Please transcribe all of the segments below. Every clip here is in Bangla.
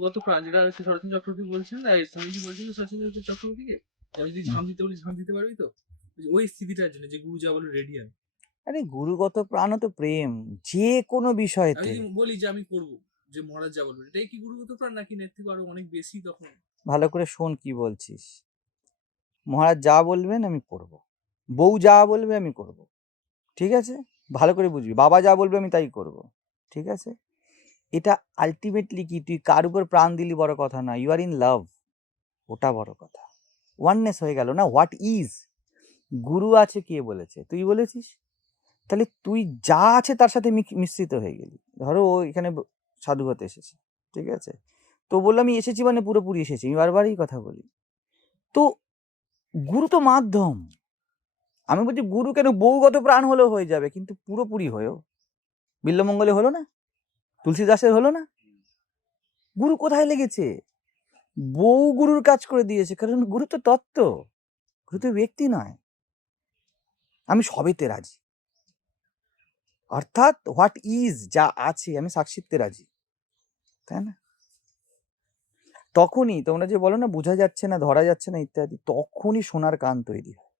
গুরুগত প্রাণ যেটা হচ্ছে শরৎচন্দ্র চক্রবর্তী বলছেন না স্বামীজি বলছেন শরৎচন্দ্র চক্রবর্তীকে আমি যদি ঝাম দিতে বলি ঝাম দিতে পারবি তো? ওই স্থিতিটার জন্য যে গুরু যা বলে রেডি আমি। আরে গুরুগত প্রাণ তো প্রেম যে কোনো বিষয়তে। আমি বলি যে আমি করব যে মহারাজ যা বলবে এটাই কি গুরুগত প্রাণ নাকি এর থেকে আরও অনেক বেশি তখন? ভালো করে শোন কি বলছিস। মহারাজ যা বলবেন আমি করব। বউ যা বলবে আমি করব। ঠিক আছে? ভালো করে বুঝবি। বাবা যা বলবে আমি তাই করব। ঠিক আছে? এটা আলটিমেটলি কি? তুই কার উপর প্রাণ দিলি বড় কথা না ইউ আর ইন লাভ ওটা বড় কথা। ওয়াননেস হয়ে গেল না হোয়াট ইজ গুরু আছে কে বলেছে? তুই বলেছিস? তাহলে তুই যা আছে তার সাথে মিশ্রিত হয়ে গেলি। ধরো ও এখানে সাধু হতে এসেছে, ঠিক আছে? তো বললাম, আমি এসেছি মানে পুরোপুরি এসেছি, আমি বারবারই কথা বলি। তো গুরু তো মাধ্যম। আমি বলছি, গুরু কেন? বউগত প্রাণ হলেও হয়ে যাবে, কিন্তু পুরোপুরি হয়েও। বিল্লমঙ্গলে হলো না? তুলসীদাসের হলো না? গুরু কোথায় লেগেছে? বউ গুরুর কাজ করে দিয়েছে, কারণ গুরু তো তত্ত্ব। গুরু তো ব্যক্তি নয়। আমি সবেতে রাজি। অর্থাৎ হোয়াট ইজ যা আছে আমি সাক্ষিত্বে রাজি। তাই না? তখনই তোমরা যে বলো না, বোঝা যাচ্ছে না, ধরা যাচ্ছে না, ইত্যাদি, তখনই সোনার কান তৈরি হয়।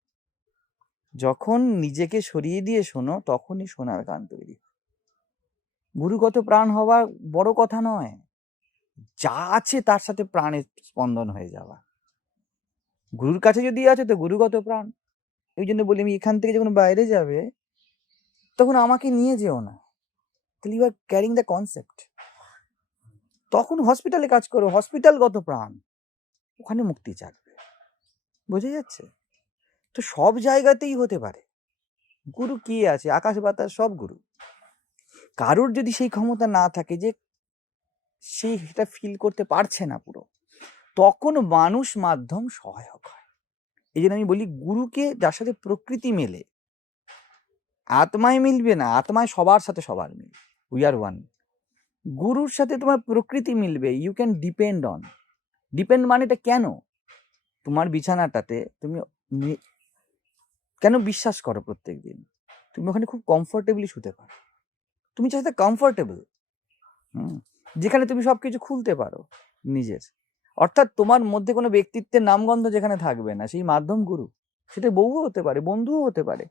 যখন নিজেকে সরিয়ে দিয়ে শোনো, তখনই সোনার কান তৈরি হয়। গুরুগত প্রাণ হওয়া বড় কথা নয়। যা আছে তার সাথে প্রাণের স্পন্দন হয়ে যাওয়া। গুরুর কাছে যদি আছে তো গুরুগত প্রাণ। ওই জন্য বলি আমি, এখান থেকে যখন বাইরে যাবে, তখন আমাকে নিয়ে যেও না। তাহলে you are carrying the concept তখন হসপিটালে কাজ করো হসপিটালগত প্রাণ। ওখানে মুক্তি চাকবে। বোঝা যাচ্ছে? তো সব জায়গাতেই হতে পারে। গুরু কি আছে? আকাশ বাতাস সব গুরু। কারোর যদি সেই ক্ষমতা না থাকে যে সে সেটা ফিল করতে পারছে না পুরো, তখন মানুষ মাধ্যম সহায়ক হয়। এই জন্য আমি বলি গুরুকে যার সাথে প্রকৃতি মেলে, আত্মায় মিলবে না, আত্মায় সবার সাথে সবার মিল উই আর ওয়ান গুরুর সাথে তোমার প্রকৃতি মিলবে you can depend on depend মানেটা কেন? তোমার বিছানাটাতে তুমি কেন বিশ্বাস করো প্রত্যেক দিন তুমি ওখানে খুব কমফোর্টেবলি শুতে পারো। তুমি চাইতে কমফোর্টেবল যেখানে তুমি সবকিছু খুলতে পারো নিজের। অর্থাৎ তোমার মধ্যে কোনো ব্যক্তিত্বের নামগন্ধ যেখানে থাকবে না, সেই মাধ্যম গুরু। সেটা বউও হতে পারে, বন্ধুও হতে পারে।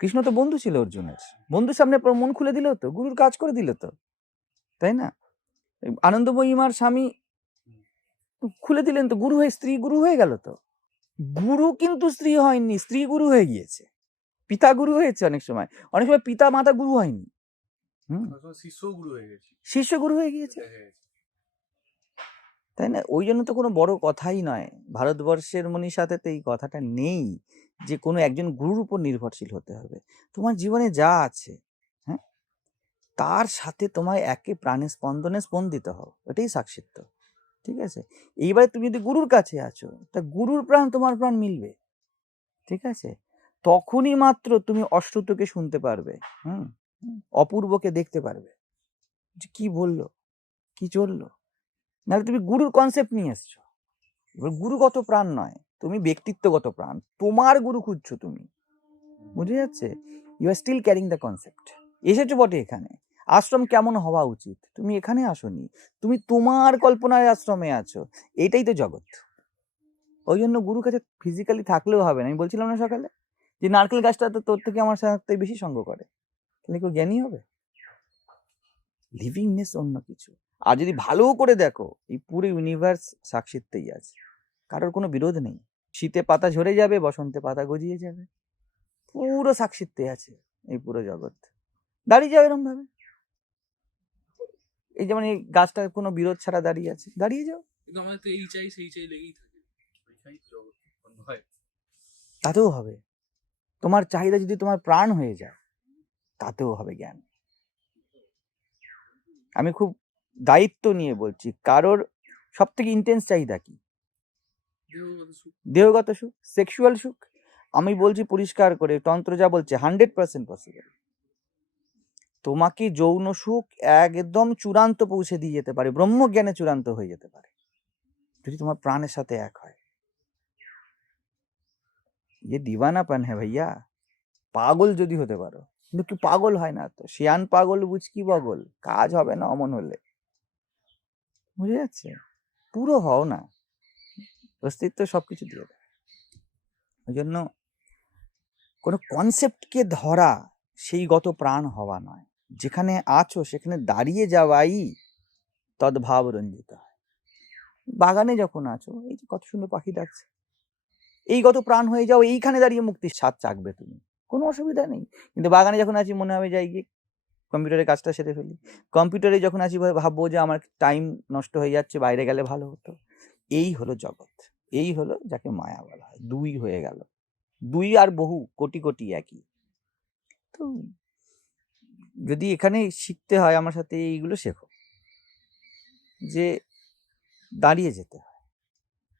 কৃষ্ণ তো বন্ধু ছিল অর্জুনের। বন্ধুর সামনে মন খুলে দিল তো, গুরুর কাজ করে দিল তো, তাই না? আনন্দময়ীমার স্বামী খুলে দিলেন তো, গুরু হয়ে, স্ত্রী গুরু হয়ে গেল তো। গুরু কিন্তু স্ত্রী হয়নি, স্ত্রী গুরু হয়ে গিয়েছে। পিতা গুরু হয়েছে অনেক সময়। অনেক সময় পিতা মাতা গুরু হয়নি। শিষ্য গুরু হয়ে গুরু হয়ে গিয়েছে? তাই না? ওই জন্য তো কোনো বড় কথাই নয়। ভারতবর্ষের মনির সাথে তো এই কথাটা নেই যে কোনো একজন গুরুর উপর নির্ভরশীল হতে হবে। তোমার জীবনে যা আছে হ্যাঁ? তার সাথে তোমায় একে প্রাণে স্পন্দনে স্পন্দিত হও। এটাই সাক্ষিত্ব ঠিক আছে? এইবারে তুমি যদি গুরুর কাছে আছো তা গুরুর প্রাণ তোমার প্রাণ মিলবে। ঠিক আছে? তখনই মাত্র তুমি অশ্রুতকে শুনতে পারবে। হুম? হুম, অপূর্বকে দেখতে পারবে। যে কি বলল? কি চলল? নাহলে তুমি গুরুর কনসেপ্ট নিয়ে এসছো। এবার গুরুগত প্রাণ নয় তুমি ব্যক্তিত্বগত প্রাণ। তোমার গুরু খুঁজছো তুমি। বুঝে যাচ্ছে? You are still carrying the concept এসেছ বটে এখানে। আশ্রম কেমন হওয়া উচিত? তুমি এখানে আসোনি। তুমি তোমার কল্পনার আশ্রমে আছো। এটাই তো জগৎ। ওই জন্য গুরু কাছে ফিজিক্যালি থাকলেও হবে না। আমি বলছিলাম না সকালে? যে নারকেল গাছটা তো তোর থেকে আমার সাথে বেশি সঙ্গ করে। তাহলে কেউ জ্ঞানী হবে? লিভিংনেস অন্য কিছু। আর যদি ভালো করে দেখো এই পুরো ইউনিভার্স সাক্ষিত্বেই আছে। কারোর কোনো বিরোধ নেই। শীতে পাতা ঝরে যাবে বসন্তে পাতা গজিয়ে যাবে। পুরো সাক্ষিত্বে আছে এই পুরো জগৎ। দাঁড়িয়ে যাও এরম ভাবে এই যেমন এই গাছটা কোনো বিরোধ ছাড়া দাঁড়িয়ে আছে। দাঁড়িয়ে যাও। কিন্তু আমাদের তো এই চাই সেই চাই লেগেই থাকে তাতেও হবে। তোমার চাহিদা যদি তোমার প্রাণ হয়ে যায়, তাতেও হবে জ্ঞান। আমি খুব দায়িত্ব নিয়ে বলছি, কারোর সব থেকে ইন্টেন্স চাহিদা কি? দেহগত সুখ সেক্সুয়াল সুখ? আমি বলছি পরিষ্কার করে, তন্ত্র যা বলছে হান্ড্রেড পার্সেন্ট পসিবল তোমাকে যৌন সুখ একদম চূড়ান্ত পৌঁছে দিয়ে যেতে পারে, ব্রহ্মজ্ঞানে চূড়ান্ত হয়ে যেতে পারে। যদি তোমার প্রাণের সাথে এক হয়। ये दीवानापन है भैया পাগল যদি হতে পারো কিন্তু কি পাগল হয় না তো শিয়ান পাগল বুঝ কি পাগল কাজ হবে না অমন হলে বুঝে যাচ্ছে পুরো হও না অস্তিত্ব সবকিছু দিয়ে দেয় ওই জন্য কোনো কনসেপ্টকে ধরা সেই গত প্রাণ হওয়া নয় যেখানে আছো সেখানে দাঁড়িয়ে যাওয়াই তদ্ভাব রঞ্জিত হয় বাগানে যখন আছো এই যে কত সুন্দর পাখি ডাকছে এই গত প্রাণ হয়ে যাও, এইখানে দাঁড়িয়ে মুক্তির স্বাদ চাকবে তুমি। কোনো অসুবিধা নেই। কিন্তু বাগানে যখন আছি, মনে হবে যাই গিয়ে কম্পিউটারের কাজটা সেরে ফেলি। কম্পিউটারে যখন ভাব- ভাববো যে আমার টাইম নষ্ট হয়ে যাচ্ছে, বাইরে গেলে ভালো হতো। এই হলো জগৎ। এই হলো যাকে মায়া বলা হয়। দুই হয়ে গেল। দুই আর বহু, কোটি কোটি একই। তো যদি এখানে শিখতে হয় আমার সাথে, এইগুলো শেখো। যে দাঁড়িয়ে যেতে হয়।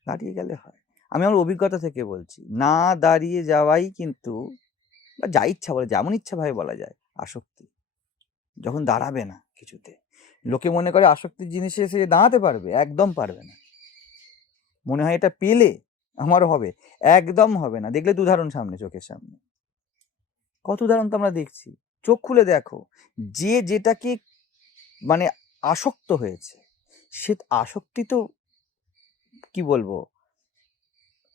দাঁড়িয়ে গেলে হয়। আমি আমার অভিজ্ঞতা থেকে বলছি, না দাঁড়িয়ে যাওয়াই কিন্তু বা যা ইচ্ছা বলে, যেমন ইচ্ছা ভাবে বলা যায়, আসক্তি। যখন দাঁড়াবে না কিছুতে, লোকে মনে করে আসক্তির জিনিসে এসে দাঁড়াতে পারবে, একদম পারবে না। মনে হয় এটা পেলে আমার হবে, একদম হবে না। দেখলে উদাহরণ সামনে, চোখের সামনে। কত উদাহরণ তো আমরা দেখছি। চোখ খুলে দেখো, যে যেটাকে মানে আসক্ত হয়েছে, সে আসক্তি তো, কি বলব?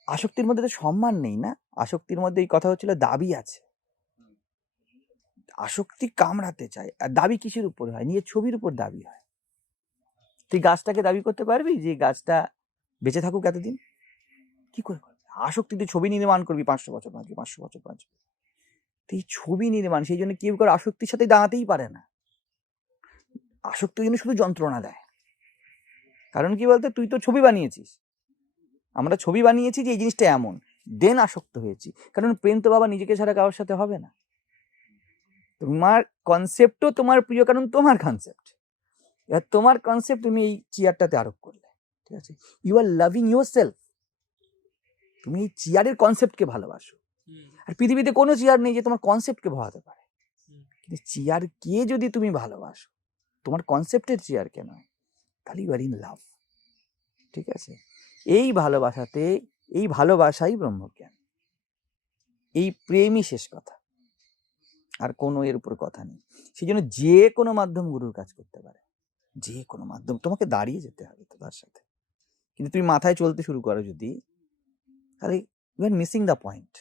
আসক্তির মধ্যে তো সম্মান নেই না? আসক্তির মধ্যে এই কথা হচ্ছিল দাবি আছে। আসক্তি কামড়াতে চায়। আর দাবি কিসের উপর হয়? নিজের ছবির উপর দাবি হয়। তুই গাছটাকে দাবি করতে পারবি যে, গাছটা বেঁচে থাকুক এতদিন? কি করে আসক্তি তুই ছবি নির্মাণ করবি পাঁচশো বছর বাঁচবি, পাঁচশো বছর বাঁচবি। তো এই ছবি নির্মাণ, সেই জন্য কেউ করে আসক্তির সাথে দাঁড়াতেই পারে না। আসক্তি জন্য শুধু যন্ত্রণা দেয়। কারণ কি বলতো? তুই তো ছবি বানিয়েছিস। আমরা ছবি বানিয়েছি যে এই জিনিসটা এমন। দেন আসক্ত হয়েছি। কারণ প্রেম তো বাবা নিজেকে ছাড়া কারোর সাথে হবে না। তোমার কনসেপ্টও তোমার প্রিয় কারণ তোমার কনসেপ্ট এবার তোমার কনসেপ্ট তুমি এই চেয়ারটাতে আরোপ করলে। ঠিক আছে? You are loving yourself তুমি এই চেয়ারের কনসেপ্টকে ভালোবাসো। আর পৃথিবীতে কোনো চেয়ার নেই যে তোমার কনসেপ্টকে ভরাতে পারে। কিন্তু চেয়ারকে যদি তুমি ভালোবাসো তোমার কনসেপ্টের চেয়ারকে নয় তাহলে ইউ আর ইন লাভ ঠিক আছে? এই ভালোবাসাতে এই ভালোবাসাই ব্রহ্মজ্ঞান। এই প্রেমই শেষ কথা। আর কোনো এর উপর কথা নেই। সেই জন্য যে কোনো মাধ্যম গুরুর কাজ করতে পারে। যে কোনো মাধ্যম। তোমাকে দাঁড়িয়ে যেতে হবে তো তার সাথে। কিন্তু তুমি মাথায় চলতে শুরু করো যদি তাহলে you are missing the point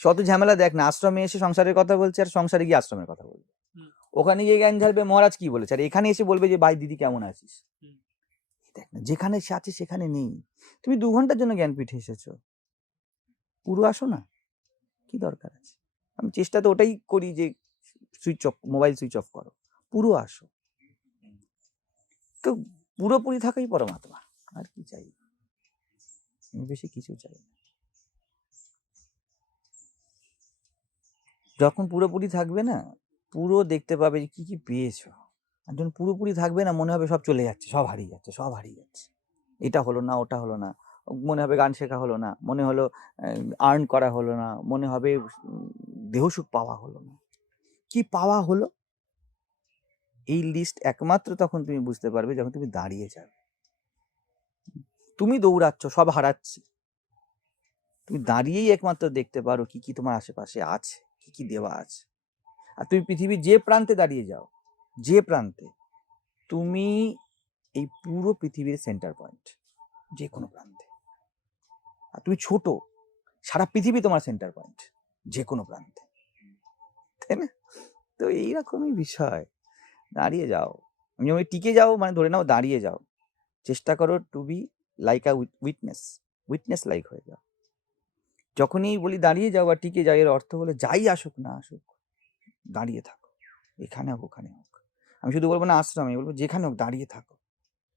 শত ঝামেলা দেখ না আশ্রমে এসে সংসারের কথা বলছে আর সংসারে গিয়ে আশ্রমের কথা বলবে। ওখানে গিয়ে জ্ঞান ঝাড়বে মহারাজ কি বলেছে? আর এখানে এসে বলবে যে ভাই দিদি কেমন আছিস। দেখ না, যেখানে সে আছে সেখানে নেই। তুমি দু ঘণ্টার জন্য জ্ঞানপীঠে এসেছ। পুরো আসো না। কি দরকার আছে? আমি চেষ্টা তো ওটাই করি যে switch off, mobile switch off করো। পুরো আসো। তো পুরোপুরি থাকাই পরমাত্মা। আর কি চাই? বেশি কিছু চাই না। যখন পুরোপুরি থাকবে না, পুরো দেখতে পাবে কি কি পেয়েছ। যখন পুরোপুরি থাকবে না, মনে হবে সব চলে যাচ্ছে, সব হারিয়ে যাচ্ছে, সব হারিয়ে যাচ্ছে। এটা হলো না, ওটা হলো না, মনে হবে গান শেখা হলো না, মনে হলো আর্ন করা হলো না, মনে হবে দেহসুখ পাওয়া হলো না। কি পাওয়া হলো? এই লিস্ট একমাত্র তখন তুমি বুঝতে পারবে যখন তুমি দাঁড়িয়ে যাবে। তুমি দৌড়াচ্ছ, সব হারাচ্ছি। তুমি দাঁড়িয়েই একমাত্র দেখতে পারো কি কি তোমার আশেপাশে আছে, কি কি দেওয়া আছে। আর তুমি পৃথিবীর যে প্রান্তে দাঁড়িয়ে যাও যে প্রান্তে তুমি এই পুরো পৃথিবীর সেন্টার পয়েন্ট যে কোনো প্রান্তে। আর তুমি ছোট, সারা পৃথিবী তোমার সেন্টার পয়েন্ট যে কোনো প্রান্তে। তাই না? তো এইরকমই বিষয়। দাঁড়িয়ে যাও। আমি যেমন টিকে যাও মানে ধরে নাও দাঁড়িয়ে যাও, চেষ্টা করো to be like a witness witness like হয়ে যাও। যখনই বলি দাঁড়িয়ে যাও বা টিকে যাও, এর অর্থ হলো যাই আসুক না আসুক, দাঁড়িয়ে থাকো। এখানে হোক, ওখানে হোক। আমি শুধু বলব না আশ্রমে বলব যেখানে হোক দাঁড়িয়ে থাকো।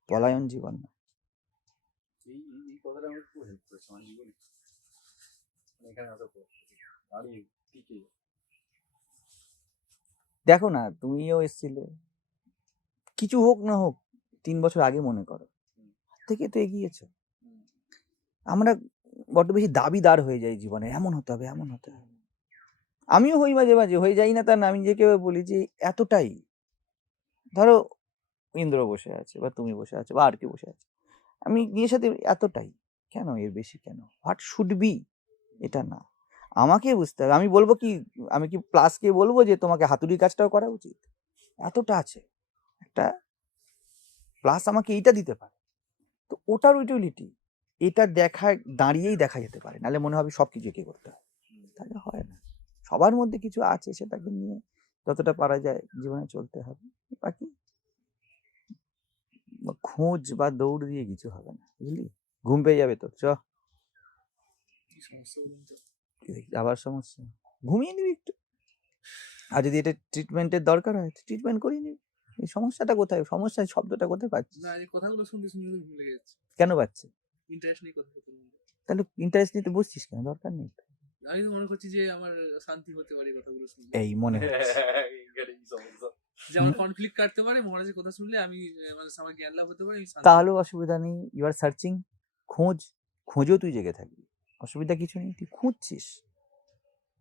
পলায়ন জীবন না মানে টিকে। দেখো না তুমিও এসছিলে। কিছু হোক না হোক তিন বছর আগে মনে করো। থেকে তো এগিয়েছো। আমরা বড্ড বেশি দাবিদার হয়ে যাই জীবনে এমন হতে হবে এমন হতে হবে। আমিও হই মাঝে মাঝে হয়ে যাই না তার না আমি নিজেকে বলি যে এতটাই। ধরো ইন্দ্র বসে আছে বা তুমি বসে আছো বা আর কেউ বসে আছে। আমি গিয়ে সাথে এতটাই, কেন এর বেশি কেন? হোয়াট শুড বি এটা না। আমাকে বুঝতে হবে। আমি বলব কি, আমি কি প্লাসকে বলব যে তোমাকে হাতুড়ির কাজটাও করা উচিত? এতটা আছে। একটা প্লাস আমাকে এইটা দিতে পারে। তো ওটার ইউটিলিটি এটা দেখা দাঁড়িয়েই দেখা যেতে পারে। নাহলে মনে হবে সব কিছু একে করতে হয়। তাহলে হয় না। সবার মধ্যে কিছু আছে সেটাকে নিয়ে যতটা পারা যায় জীবনে চলতে হবে। বাকি খোঁজ বা দৌড় দিয়ে কিছু হবে না বুঝলি? ঘুম পেয়ে যাবে তোর চ। তো? আবার সমস্যা? ঘুমিয়ে নিবি একটু। আর যদি এটা ট্রিটমেন্টের দরকার হয় ট্রিটমেন্ট করিয়ে নিবি। এই সমস্যাটা কোথায়? সমস্যা শব্দটা কোথায় পাচ্ছিস? না এই কথাগুলো শুনতে শুনতে তো লেগে যাচ্ছে। কেন পাচ্ছে? ইন্টারেস্ট নেই কথা। তাহলে ইন্টারেস্ট নিতে বসছিস কেন? দরকার নেই। তো। আমি তো মনে করছি যে আমার শান্তি হতে পারে কথাগুলো শুনলে। এই মনে হচ্ছে। যে আমার কনফ্লিক্ট কাটতে পারে মহারাজের কথা শুনলে আমি মানে আমার জ্ঞান লাভ হতে পারে তাহলেও অসুবিধা নেই ইউ আর সার্চিং খোঁজ খোঁজও তুই জেগে থাকবি। অসুবিধা কিছু নেই তুই খুঁজছিস।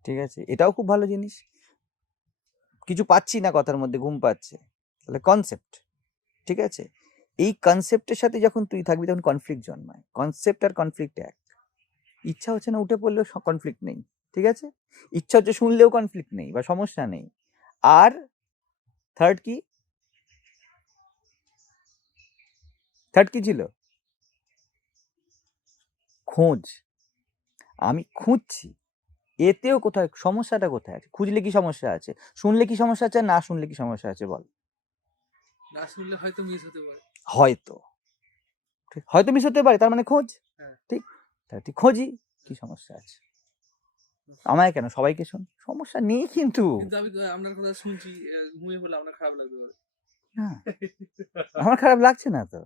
ঠিক আছে? এটাও খুব ভালো জিনিস। কিছু পাচ্ছি না কথার মধ্যে ঘুম পাচ্ছে। তাহলে কনসেপ্ট ঠিক আছে? এই কনসেপ্টের সাথে যখন তুই থাকবি তখন কনফ্লিক্ট জন্মায়। কনসেপ্ট আর কনফ্লিক্ট এক। ইচ্ছা হচ্ছে না উঠে পড়লেও কনফ্লিক্ট নেই ঠিক আছে? ইচ্ছা হচ্ছে শুনলেও কনফ্লিক্ট নেই বা সমস্যা নেই। আর থার্ড কি? থার্ড কি ছিল? খোঁজ। আমি খুঁজছি এতেও কোথায় সমস্যাটা কোথায় আছে? খুঁজলে কি সমস্যা আছে? শুনলে কি সমস্যা আছে? না শুনলে কি সমস্যা আছে বল। না শুনলে হয়তো মিস হতে পারে। হয়তো। হয়তো মিস হতে পারে তার মানে খোঁজ। তুই খোঁজি কি সমস্যা আছে? আমায় কেন? সবাইকে শোন। সমস্যা নেই কিন্তু। কিন্তু আমি আপনার কথা শুনছি ঘুমিয়ে পড়লে আপনার খারাপ লাগতে না। আমার খারাপ লাগছে না তো।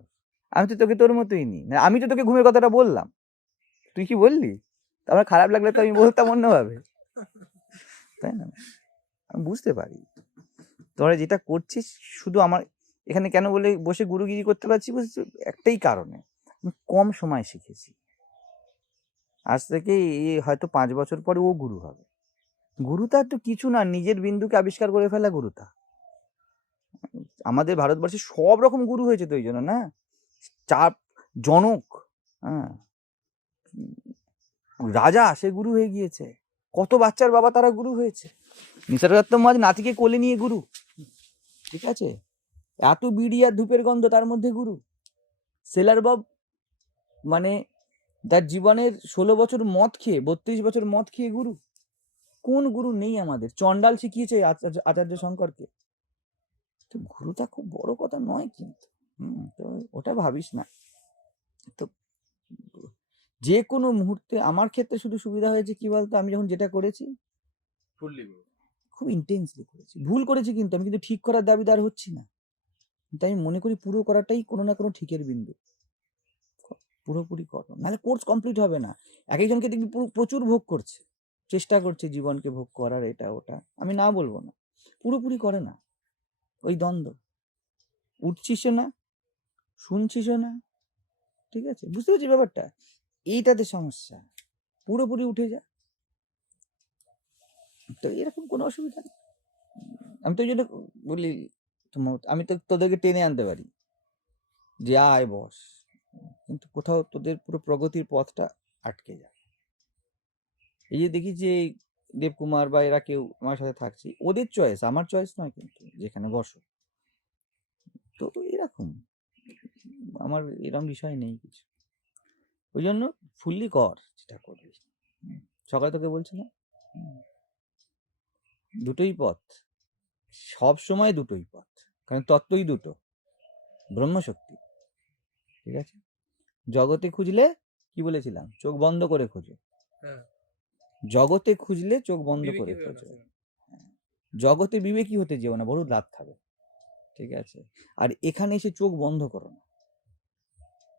আমি তো তোকে তোর মতোই নি। না আমি তো তোকে ঘুমের কথাটা বললাম। তুই কি বললি? আমার খারাপ লাগলে তো আমি বলতাম অন্যভাবে। তাই না? আমি বুঝতে পারি। তোরা যেটা করছিস শুধু আমার এখানে কেন বলে বসে গুরুগিরি করতে পারছি বুঝছি একটাই কারণে। আমি কম সময় শিখেছি। আজ থেকে হয়তো পাঁচ বছর পরে ও গুরু হবে। গুরুতা তো কিছু না, নিজের বিন্দুকে আবিষ্কার করে ফেলা গুরুতা আমাদের ভারতবর্ষে সব রকম গুরু হয়েছে তো এই জন্য, না? চাপ, জনক হ্যাঁ। রাজা, সে গুরু হয়ে গিয়েছে। কত বাচ্চার বাবা তারা গুরু হয়েছে। নিসর্গদত্ত মহাজ নাতিকে কোলে নিয়ে গুরু। ঠিক আছে? এত বিড়ি আর ধূপের গন্ধ তার মধ্যে গুরু। সেলার বব মানে তার জীবনের ষোলো বছর মদ খেয়ে বত্রিশ বছর মদ খেয়ে গুরু? কোন গুরু নেই আমাদের? চন্ডাল শিখিয়েছে আচার্য আচার্য শঙ্করকে। তো গুরুটা খুব বড় কথা নয় কিন্তু। হুম তো ওটা ভাবিস না। তো যে কোনো মুহূর্তে আমার ক্ষেত্রে শুধু সুবিধা হয়েছে কি বলতো? আমি যখন যেটা করেছি খুব ইন্টেন্সলি করেছি। ভুল করেছি কিন্তু আমি কিন্তু ঠিক করার দাবিদার হচ্ছি না। কিন্তু আমি মনে করি পুরো করাটাই কোনো না কোনো ঠিকের বিন্দু। পুরোপুরি করো। নাহলে কোর্স কমপ্লিট হবে না। এক একজনকে দেখবি পুরো- প্রচুর ভোগ করছে। চেষ্টা করছে জীবনকে ভোগ করার এটা, ওটা। আমি না বলব না। পুরোপুরি করে না। ওই দ্বন্দ্ব। উঠছিসও না শুনছিসও না, ঠিক আছে? বুঝতে পারছি ব্যাপারটা? এইটাতে সমস্যা। পুরোপুরি উঠে যা। তো এরকম কোনো অসুবিধা নেই। আমি তো জন্য বলি আমি তো তোদেরকে টেনে আনতে পারি। যে আয় বস। কিন্তু কোথাও তোদের পুরো প্রগতির পথটা আটকে যায়। এই যে দেখি যে দেবকুমার বা এরা কেউ আমার সাথে থাকছে, ওদের চয়েস আমার চয়েস নয় কিন্তু, যেখানে বসো। তো এরকম, আমার এরকম বিষয় নেই কিছু। ওই জন্য ফুললি কর যেটা করবি। সকালে তোকে বলছি না দুটোই পথ, সব সময় দুটোই পথ, কারণ তত্ত্বই দুটো, ব্রহ্মশক্তি, ঠিক আছে? জগতে খুঁজলে কি বলেছিলাম? চোখ বন্ধ করে খোঁজো। হ্যাঁ। জগতে খুঁজলে চোখ বন্ধ করে খোঁজো। গেছে। জগতে বিবেকী হতে যেও না বড় লাভ খাবে। ঠিক আছে? আর এখানে এসে চোখ বন্ধ করো না।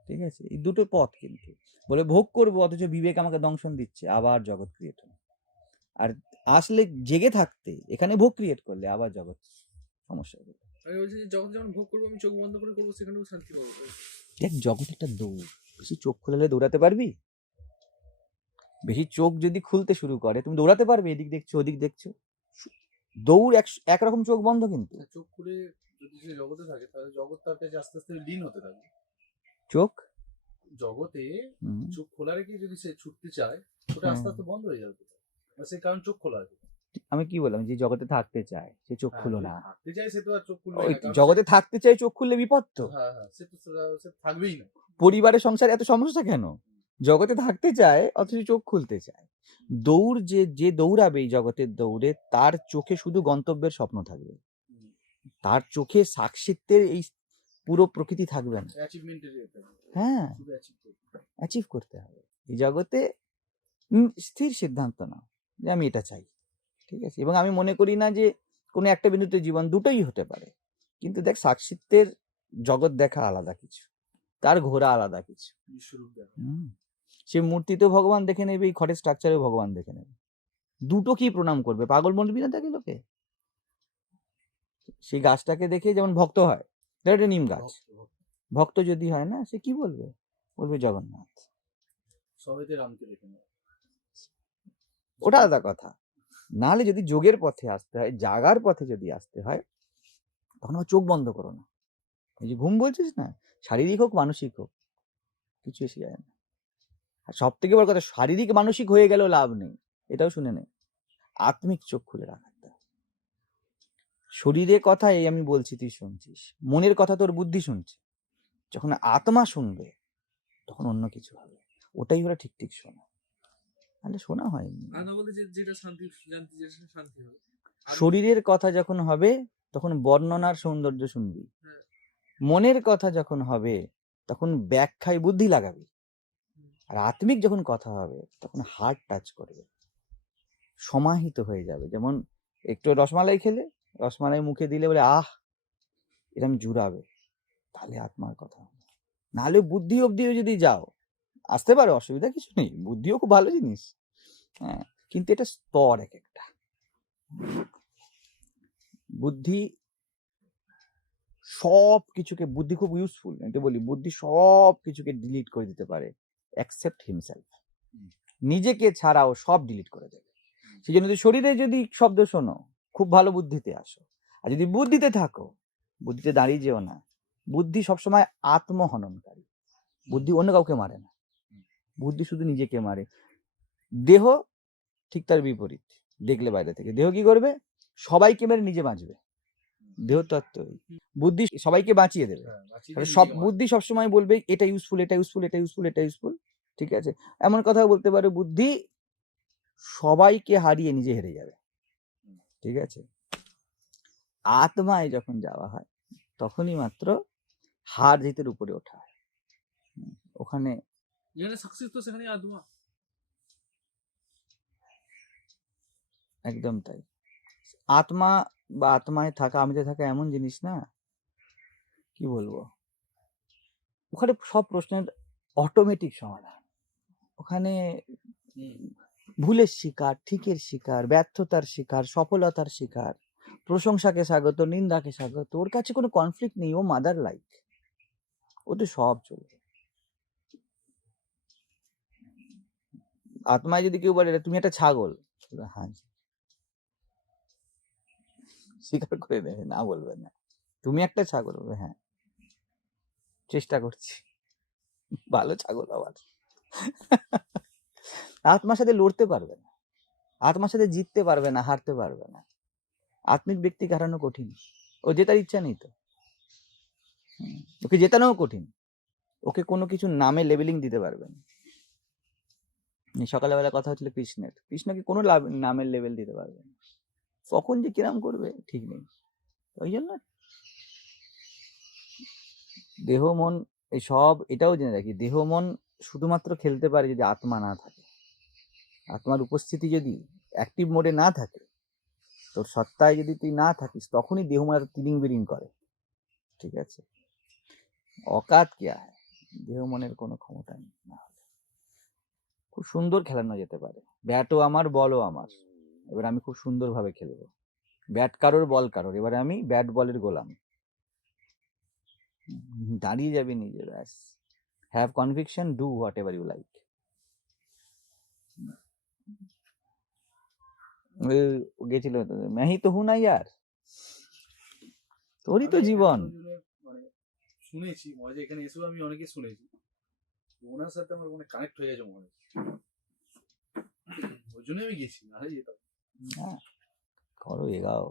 ঠিক আছে? এই দুটো পথ কিন্তু। বলে ভোগ করব অথচ বিবেক আমাকে দংশন দিচ্ছে আবার জগৎ ক্রিয়েট আর আসলে জেগে থাকতে এখানে ভোগ ক্রিয়েট করলে আবার জগৎ সমস্যা আমি বলছি যে যখন যখন ভোগ করব আমি চোখ বন্ধ করে করব সেখানেও শান্তি পাবো। দেখ জগৎ একটা দৌড় বেশি চোখ খোলালে দৌড়াতে পারবি? বেশি চোখ যদি খুলতে শুরু করে তুমি দৌড়াতে পারবে এদিক দেখছ ওদিক দেখছ। দৌড় এক একরকম চোখ বন্ধ কিন্তু। চোখ খুলে যদি সে জগতে থাকে তাহলে জগৎ তার কাছে আস্তে আস্তে লীন হতে থাকবে চোখ? জগতে চোখ খোলা রেখে যদি সে ছুটতে চায় ওটা আস্তে আস্তে বন্ধ হয়ে যাবে। সেই কারণ চোখ খোলা আছে। আমি কি বললাম? যে জগতে থাকতে চায় সে চোখ হ্যাঁ, খুলো না। থাকতে চাই সে তো আর চোখ খুলবে ওই না, জগতে থাকতে চাই চোখ খুললে বিপদ তো। হ্যাঁ হ্যাঁ সে তো সে- সে থাকবেই না। পরিবারের সংসারে এত সমস্যা কেন? জগতে থাকতে চায় অথচ চোখ খুলতে চায়। দৌড় যে যে দৌড়াবে এই জগতের দৌড়ে তার চোখে শুধু গন্তব্যের স্বপ্ন থাকবে। তার চোখে সাক্ষিত্বের এই পুরো প্রকৃতি থাকবে না। অ্যাচিভমেন্টের হ্যাঁ। শুধু অ্যাচিভ করতে অ্যাচিভ করতে হবে। এই জগতে উম, স্থির সিদ্ধান্ত নাও যে আমি এটা চাই। ঠিক আছে? এবং আমি মনে করি না যে কোনো একটা বিন্দুতে জীবন দুটোই হতে পারে। কিন্তু দেখ সাক্ষিত্বের জগৎ দেখা আলাদা কিছু তার ঘোরা আলাদা কিছু। সে মূর্তিতেও ভগবান দেখে নেবে এই ঘরের স্ট্রাকচারেও ভগবান দেখে নেবে। দুটো কি প্রণাম করবে? পাগল বলবি না তাকে লোকে? সেই গাছটাকে দেখে যেমন ভক্ত হয় ধর একটা নিম গাছ। ভক্ত, যদি হয় না সে কি বলবে? বলবে জগন্নাথ। সবেতে রামকে দেখে ওটা আলাদা কথা। নাহলে যদি যোগের পথে আসতে হয়, জাগার পথে যদি আসতে হয়, তখন আবার চোখ বন্ধ করো না। এই যে ঘুম বলছিস না? শারীরিক হোক, মানসিক হোক, কিছু এসে যায় না। আর সব থেকে বড় কথা, শারীরিক, মানসিক হয়ে গেলেও লাভ নেই, এটাও শুনে নে। আত্মিক চোখ খুলে রাখাতে। শরীরের কথা এই আমি বলছি, তুই শুনছিস। মনের কথা তোর বুদ্ধি শুনছে। যখন আত্মা শুনবে, তখন অন্য কিছু হবে। ওটাই হলো ঠিক ঠিক শোনা। তাহলে শোনা হয়নি। যেটা শান্তি শান্তি হবে। শরীরের কথা যখন হবে তখন বর্ণনার সৌন্দর্য শুনবি। হ্যাঁ। মনের কথা যখন হবে তখন ব্যাখ্যায় বুদ্ধি লাগাবি। আর আত্মিক যখন কথা হবে তখন হার্ট টাচ করবে। সমাহিত হয়ে যাবে। যেমন একটু রসমালাই খেলে রসমালাই মুখে দিলে বলে আহ এরম জুড়াবে। তাহলে আত্মার কথা হবে। নাহলে বুদ্ধি অবধিও যদি যাও আসতে পারে, অসুবিধা কিছু নেই। বুদ্ধিও খুব ভালো জিনিস। হ্যাঁ কিন্তু এটা স্তর এক একটা। বুদ্ধি সব কিছুকে বুদ্ধি খুব ইউজফুল এটা বলি, বুদ্ধি সব কিছুকে ডিলিট করে দিতে পারে অ্যাকসেপ্ট হিমসেলফ নিজেকে ছাড়াও সব ডিলিট করে দেবে। সেই জন্য শরীরে যদি শব্দ শোনো, খুব ভালো বুদ্ধিতে আসো। আর যদি বুদ্ধিতে থাকো, বুদ্ধিতে দাঁড়িয়ে যেও না। বুদ্ধি সবসময় আত্মহননকারী। বুদ্ধি অন্য কাউকে মারে না। বুদ্ধি শুধু নিজেকে মারে। দেহ ঠিক তার বিপরীত দেখলে বাইরে থেকে। দেহ কি করবে? সবাইকে মেরে নিজে বাঁচবে। দেহ তত্ত্ব বুদ্ধি সবাইকে বাঁচিয়ে দেবে। হ্যাঁ, সব বুদ্ধি সবসময় বলবে এটা ইউজফুল এটা ইউজফুল এটা ইউজফুল এটা ইউজফুল ঠিক আছে? এমন কথা বলতে পারে বুদ্ধি সবাইকে হারিয়ে নিজে হেরে যাবে। ঠিক আছে? আত্মায় যখন যাওয়া হয় তখনই মাত্র হার জিতের উপরে ওঠা হয়। ওখানে যেখানে সাকসেস তো সেখানে একদম তাই আত্মা বা আত্মায় থাকা আমিতে থাকা এমন জিনিস না। কি বলব? ওখানে সব প্রশ্নের অটোমেটিক সমাধান। ওখানে ভুলের শিকার ঠিকের শিকার ব্যর্থতার শিকার সফলতার শিকার প্রশংসাকে স্বাগত নিন্দাকে স্বাগত ওর কাছে কোনো কনফ্লিক্ট নেই ও মাদার লাইক ও তো সব চলবে আত্মায় যদি কেউ বলে তুমি একটা ছাগল হ্যাঁ। স্বীকার করে দেবে না বলবে না। তুমি একটা ছাগল হ্যাঁ। চেষ্টা করছি। ভালো ছাগল আবার আত্মার সাথে লড়তে পারবে না। আত্মার সাথে জিততে পারবে না, হারতে পারবে না। আত্মিক ব্যক্তি হারানো কঠিন। ও জেতার ইচ্ছা নেই তো। ওকে জেতানোও কঠিন। ওকে কোনো কিছু নামে লেবেলিং দিতে পারবে না। সকালবেলা কথা হচ্ছিল কৃষ্ণের। কৃষ্ণকে কোনো লাভ- নামের লেভেল দিতে পারবে না। কখন যে কিরাম করবে, ঠিক নেই। ওই জন্য দেহ, মন, এই সব এটাও জেনে রাখি। দেহ, মন শুধুমাত্র খেলতে পারে যদি আত্মা না থাকে। আত্মার উপস্থিতি যদি অ্যাক্টিভ মোডে না থাকে, তোর সত্তায় যদি তুই না থাকিস, তখনই দেহ মন তিরিং বিরিং করে। ঠিক আছে? অকাত কে দেহ মনের কোনো ক্ষমতা নেই। না। খুব সুন্দর খেলানো যেতে পারে। ব্যাটও আমার বলও আমার। এবার আমি খুব সুন্দরভাবে খেলব। ব্যাট কারোর বল কারোর। এবারে আমি ব্যাট বলের গোলাম। দাঁড়িয়ে যাবে নিজে ব্যাস। Have conviction do whatever you like গেছিল মেহি তো হু না ইয়ার? তোরই তো জীবন। মানে শুনেছি হয় এখানে এসেও আমি অনেকে শুনেছি। ওনার সাথে আমার মানে কানেক্ট হয়ে গেছে মনে হয় ওই জন্যই আমি গেছি নাহলে যেতাম। হ্যাঁ, করো এগাও।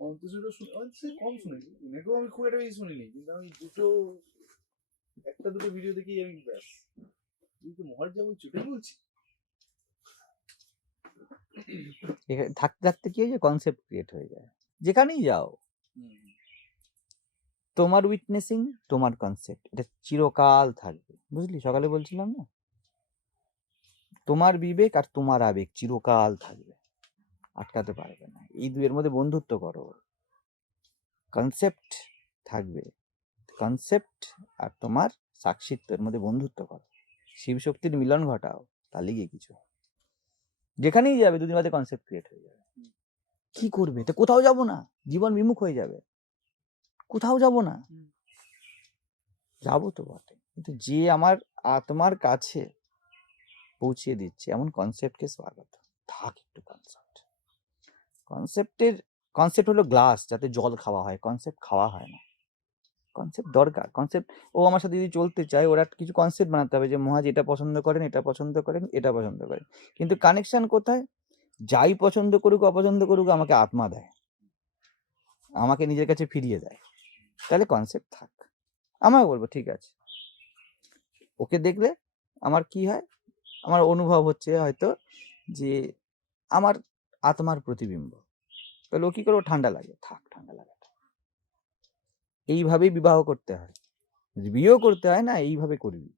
অন্তর্জোটা শুনে অন্তর্জোটা কম শুনেছি এনাকেও আমি খুব একটা বেশি শুনিনি কিন্তু আমি দুটো একটা দুটো ভিডিও দেখি আমি ব্যাস। কিন্তু মহার যাব চুটে বলছি থাকতে থাকতে কি হয়েছে? কনসেপ্ট ক্রিয়েট হয়ে যায়। যেখানেই যাও। তোমার উইটনেসিং তোমার কনসেপ্ট এটা চিরকাল থাকবে। বুঝলি? সকালে বলছিলাম না? তোমার বিবেক আর তোমার আবেগ চিরকাল থাকবে। আটকাতে পারবে না। এই দুয়ের মধ্যে বন্ধুত্ব করো। কনসেপ্ট থাকবে। কনসেপ্ট আর তোমার সাক্ষিত্ব এর মধ্যে বন্ধুত্ব করো। শিব শক্তির মিলন ঘটাও। তাহলে গিয়ে কিছু। যেখানেই যাবে, দুদিন বাদে কনসেপ্ট ক্রিয়েট হয়ে যাবে। কি করবে? তো কোথাও যাব না। জীবন বিমুখ হয়ে যাবে। কোথাও যাব না। যাব তো বটে। কিন্তু যে আমার আত্মার কাছে পৌঁছিয়ে দিচ্ছে এমন কনসেপ্টকে স্বাগত। থাক একটু কনসেপ্ট কনসেপ্টের কনসেপ্ট হলো গ্লাস যাতে জল খাওয়া হয়। কনসেপ্ট খাওয়া হয় না। কনসেপ্ট দরকার। কনসেপ্ট ও আমার সাথে যদি চলতে চায় ওরা কিছু কনসেপ্ট বানাতে হবে যে মহাজ এটা পছন্দ করেন এটা পছন্দ করেন এটা পছন্দ করেন। কিন্তু কানেকশন কোথায়? যাই পছন্দ করুক অপছন্দ করুক আমাকে আত্মা দেয়। আমাকে নিজের কাছে ফিরিয়ে দেয়। তাহলে কনসেপ্ট থাক। আমাকে বলব, ঠিক আছে। ওকে দেখলে আমার কি হয়? আমার অনুভব হচ্ছে হয়তো যে আমার আত্মার প্রতিবিম্ব। তাহলে ও কি করব? ঠান্ডা লাগে। থাক, ঠান্ডা লাগে এইভাবেই বিবাহ করতে হয়। বিয়েও করতে হয় না, এইভাবে করবি।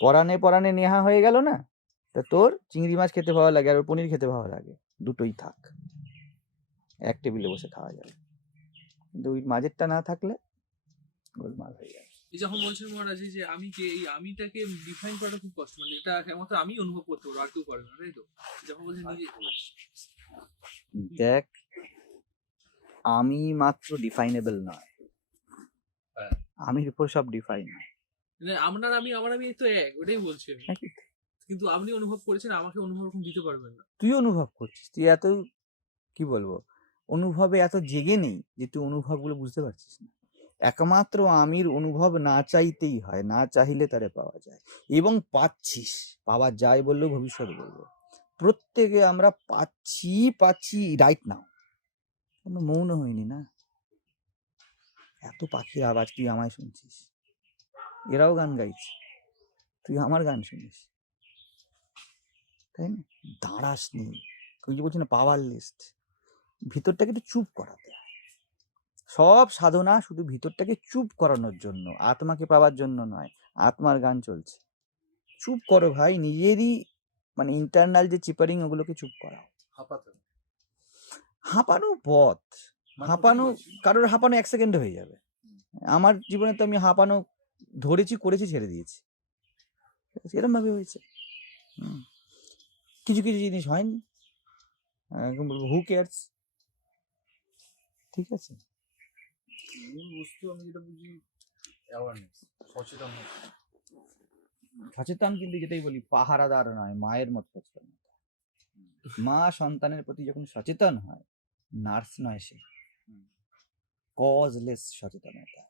পরাণে পরাণে নেহা হয়ে গেল না? তা তোর চিংড়ি মাছ খেতে ভালো লাগে আর পনির খেতে ভালো লাগে। দুটোই থাক। এক টেবিলে বসে খাওয়া যাবে। কিন্তু ওই মাঝেরটা না থাকলে গোলমাল হয়ে যাবে এই যখন বলছেন মহারাজ যে আমি কে এই আমিটাকে ডিফাইন করাটা খুব কষ্ট মানে এটা একমাত্র আমি অনুভব করতে পারব আর কেউ পারবে না তাই তো? যখন বলছেন নিজে দেখ আমি মাত্র ডিফাইনেবল নয়। হ্যাঁ। আমির উপর সব ডিফাইন মানে আপনার আমি আমার আমি তো এক ওটাই বলছি কিন্তু আপনি অনুভব করেছেন আমাকে অনুভব দিতে পারবেন না। তুই অনুভব করছিস তুই এত কি বলব? অনুভবে এত জেগে নেই যে তুই অনুভবগুলো বুঝতে পারছিস না। একমাত্র আমির অনুভব না চাইতেই হয়, না চাইলে তারে পাওয়া যায় এবং পাচ্ছিস, পাওয়া যায় বললেও ভবিষ্যৎ বলব। প্রত্যেকে আমরা পাচ্ছি পাচ্ছি রাইট নাও কোনো মৌন হয়নি না? এত পাখির আওয়াজ তুই আমায় শুনছিস। এরাও গান গাইছে। তুই আমার গান শুনিস। তাই না? দাঁড়াস নি ওই যে বলছি না পাওয়ার লিস্ট ভিতরটাকে একটু চুপ করাতে হয়। সব সাধনা শুধু ভিতরটাকে চুপ করানোর জন্য আত্মাকে পাওয়ার জন্য নয় আত্মার গান চলছে। চুপ করো ভাই নিজেরই মানে ইন্টারনাল যে চিপারিং ওগুলোকে চুপ করাও। হাঁপানো পথ। মানে হাঁপানো কারোর হাঁপানো এক সেকেন্ডে হয়ে যাবে। আমার জীবনে তো আমি হাঁপানো ধরেছি করেছি ছেড়ে দিয়েছি। এরকম ভাবে হয়েছে। কিছু কিছু জিনিস হয়নি। হু কেয়ারস ঠিক আছে? বস্তু আমি যেটা বুঝি অ্যাওয়ারনেস সচেতন কিন্তু যেটাই বলি পাহারাদার নয় মায়ের মতো সচেতন। মা সন্তানের প্রতি যখন সচেতন হয় নার্স নয় সে। কজলেস সচেতনতা।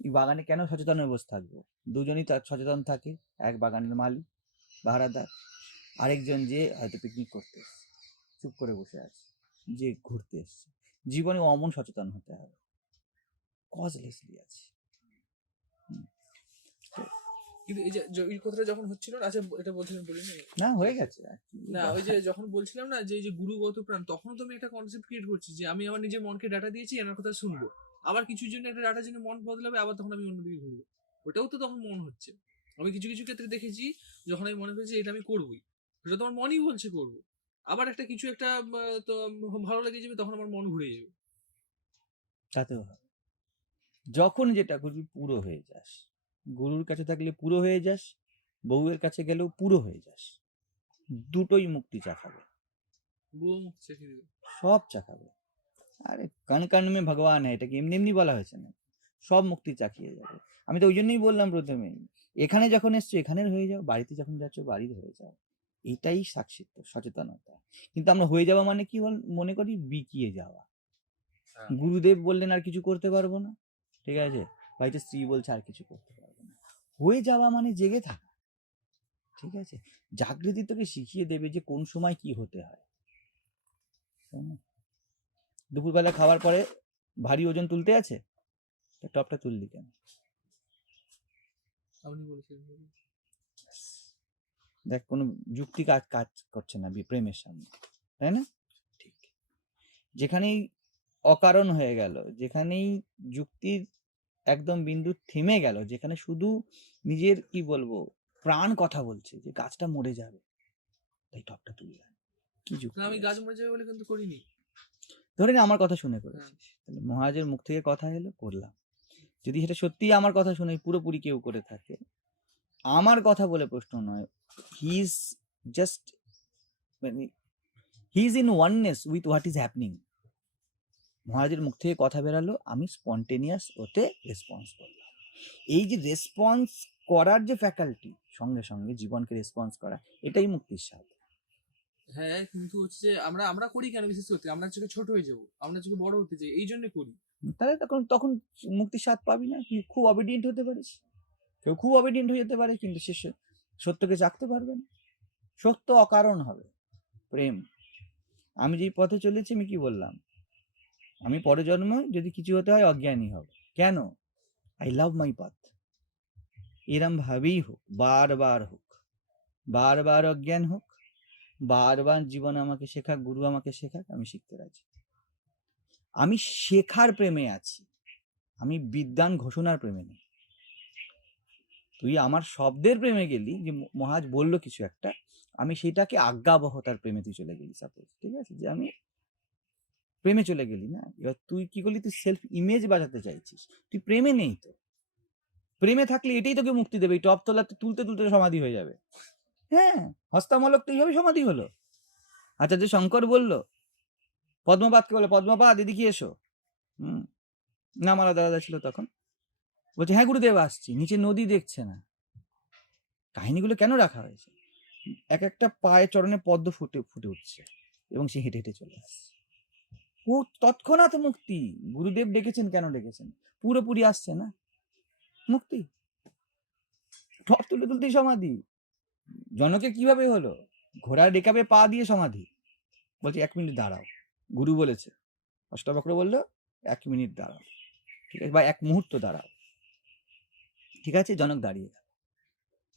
এই বাগানে কেন সচেতন বসে থাকব? দুজনই তার সচেতন থাকে এক বাগানের মালিক পাহারাদার আরেকজন যে হয়তো পিকনিক করতে এসছে চুপ করে বসে আছে যে ঘুরতে এসছে। জীবনে অমন সচেতন হতে হবে। কজলেসলি আছে। কিন্তু এই যে এই কথাটা যখন হচ্ছিল না আচ্ছা এটা বলছিলেন বলিনি না? হয়ে গেছে না ওই যে যখন বলছিলাম না যে এই যে গুরুগত প্রাণ তখন তো আমি একটা কনসেপ্ট ক্রিয়েট করছি যে আমি আমার নিজের মনকে ডাটা দিয়েছি এনার কথা শুনব। আবার কিছুর জন্য একটা ডাটার জন্য মন বদলাবে আবার তখন আমি অন্যদিকে ঘুরবো। ওটাও তো তখন মন হচ্ছে। আমি কিছু কিছু ক্ষেত্রে দেখেছি যখন আমি মনে করেছি এটা আমি করবোই সেটা তো আমার মনই বলছে করব। আবার একটা কিছু একটা তো ভালো লেগে যাবে তখন আমার মন ঘুরে যাবে। তাতেও যখন যেটা করবি পুরো হয়ে যাস। গুরুর কাছে থাকলে পুরো হয়ে যাস বউয়ের কাছে গেলেও পুরো হয়ে যাস। দুটোই মুক্তি চাখাবে সব চাখাবে আরে কান কান মে ভগবান হ্যাঁ এটাকে এমনি এমনি বলা হয়েছে না। সব মুক্তি চাখিয়ে যাবে। আমি তো ওই জন্যই বললাম প্রথমেই। এখানে যখন এসছো এখানের হয়ে যাও বাড়িতে যখন যাচ্ছ বাড়ির হয়ে যাও। এটাই সাক্ষিত্ব সচেতনতা। কিন্তু আমরা হয়ে যাওয়া মানে কি বল- মনে করি বিকিয়ে যাওয়া। হ্যাঁ। গুরুদেব বললেন আর কিছু করতে পারব না ঠিক আছে? বাড়িতে স্ত্রী বলছে আর কিছু করতে পারব না। হয়ে যাওয়া মানে জেগে থাকা ঠিক আছে? জাগৃতি তোকে শিখিয়ে দেবে যে কোন সময় কি হতে হয়? দুপুরবেলা খাওয়ার পরে ভারী ওজন তুলতে আছে? টপটা তুললি কেন? আপনি বলেছিলেন দেখ কোনো যুক্তি কাজ কাজ করছে না প্রেমের সামনে তাই না? ঠিক। যেখানেই অকারণ হয়ে গেল যেখানেই যুক্তির একদম বিন্দু থেমে গেল যেখানে শুধু নিজের কি বলব প্রাণ কথা বলছে যে গাছটা মরে যাবে তাই টপটা তুলে তুললাম কি যুক্তি আমি গাছ মরে যাবে বলে কিন্তু করিনি। ধরে আমার কথা শুনে হ্যাঁ। করেছিস তাহলে মহারাজের মুখ থেকে কথা এলো করলাম। যদি সেটা সত্যি আমার কথা শুনে পুরোপুরি কেউ করে থাকে আমার কথা বলে প্রশ্ন নয়। He is just he is in oneness with what is happening মহারাজের মুখ থেকে কথা বেরালো আমি স্পন্টেনিয়াস ওতে রেসপন্স করলাম। এই যে রেসপন্স করার যে ফ্যাকাল্টি সঙ্গে সঙ্গে জীবনকে রেসপন্স করা এটাই মুক্তির স্বাদ। হ্যাঁ কিন্তু হচ্ছে যে আমরা আমরা করি কেন বিশেষ করতে আমরা চোখে ছোট হয়ে যাব আমরা চোখে বড় হতে চাই এই জন্য করি। তাহলে তখন তখন মুক্তির স্বাদ পাবি না তুই খুব অবিডিয়েন্ট হতে পারিস। কেউ খুব অবিডিয়েন্ট হয়ে যেতে পারে, কিন্তু সে সত্যকে চাকতে পারবে না। সত্য অকারণ হবে, প্রেম। আমি যেই পথে চলেছি, আমি কি বললাম? আমি পরে জন্ম যদি কিছু হতে হয়, অজ্ঞানী হবে। কেন? আই লাভ মাই পাথ এরম ভাবেই হোক, বারবার হোক, বারবার অজ্ঞান হোক, বারবার জীবন আমাকে শেখাক, গুরু আমাকে শেখাক, আমি শিখতে রাজি। আমি শেখার প্রেমে আছি। আমি বিদ্যান ঘোষণার প্রেমে নেই। তুই আমার শব্দের প্রেমে গেলি যে মহাজ বলল কিছু একটা, আমি সেটাকে আজ্ঞাবহতার প্রেমে তুই চলে গেলি সাপোজ ঠিক আছে? যে আমি প্রেমে চলে গেলি, না? এবার তুই কি করলি? তুই সেলফ ইমেজ বাজাতে চাইছিস। তুই প্রেমে নেই তো। প্রেমে থাকলে এটাই তোকে মুক্তি দেবে। এই টপ তোলা তুলতে তুলতে সমাধি হয়ে যাবে। হ্যাঁ হস্তামলক তো এইভাবে সমাধি হলো। আচ্ছা যে শঙ্কর বলল পদ্মপাতকে বলে পদ্মপাত এদিকে এসো। হুম। না আমার দাদা ছিল তখন। বলছে হ্যাঁ গুরুদেব, আসছি। নিচে নদী দেখছে না। কাহিনীগুলো কেন রাখা হয়েছে? এক একটা পায়ে চরণে পদ্ম ফুটে ফুটে উঠছে এবং সে হেঁটে হেঁটে চলে আসছে। ও তৎক্ষণাৎ মুক্তি। গুরুদেব ডেকেছেন, কেন ডেকেছেন? পুরোপুরি আসছে না। মুক্তি। ঠপ তুলে তুলতেই সমাধি। জনকে কীভাবে হলো? ঘোড়ার রেকাবে পা দিয়ে সমাধি। বলছে, এক মিনিট দাঁড়াও। গুরু বলেছে। অষ্টবক্র বলল, এক মিনিট দাঁড়াও। ঠিক আছে, বা এক মুহূর্ত দাঁড়াও। ঠিক আছে? জনক দাঁড়িয়ে গেল।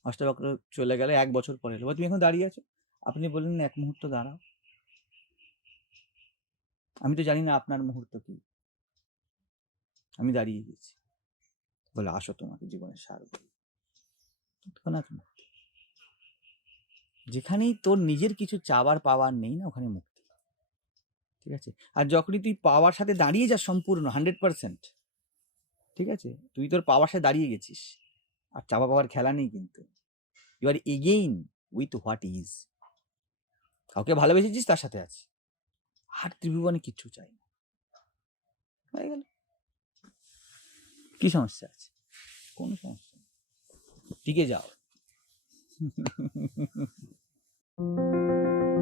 অষ্টবক্র চলে গেলে এক বছর পরে এলো। তুমি এখন দাঁড়িয়ে আছো? আপনি বললেন, এক মুহূর্ত দাঁড়াও। আমি তো জানি না আপনার মুহূর্ত কি। আমি দাঁড়িয়ে গেছি। বলে, আসো তোমাকে জীবনের সার যেখানেই তোর নিজের কিছু চাওয়ার পাওয়ার নেই না, ওখানে মুক্তি। ঠিক আছে? আর যখনই তুই পাওয়ার সাথে দাঁড়িয়ে যাস সম্পূর্ণ হান্ড্রেড পার্সেন্ট ঠিক আছে? তুই তোর পাওয়ার দাঁড়িয়ে গেছিস। আর চাপা পাওয়ার খেলা নেই কিন্তু। You are again with what is কাউকে ভালোবেসেছিস তার সাথে আছে। আর ত্রিভুবনে কিচ্ছু চাই না। হয়ে গেল। কি সমস্যা আছে? কোনো সমস্যা নেই। টিকে যাও।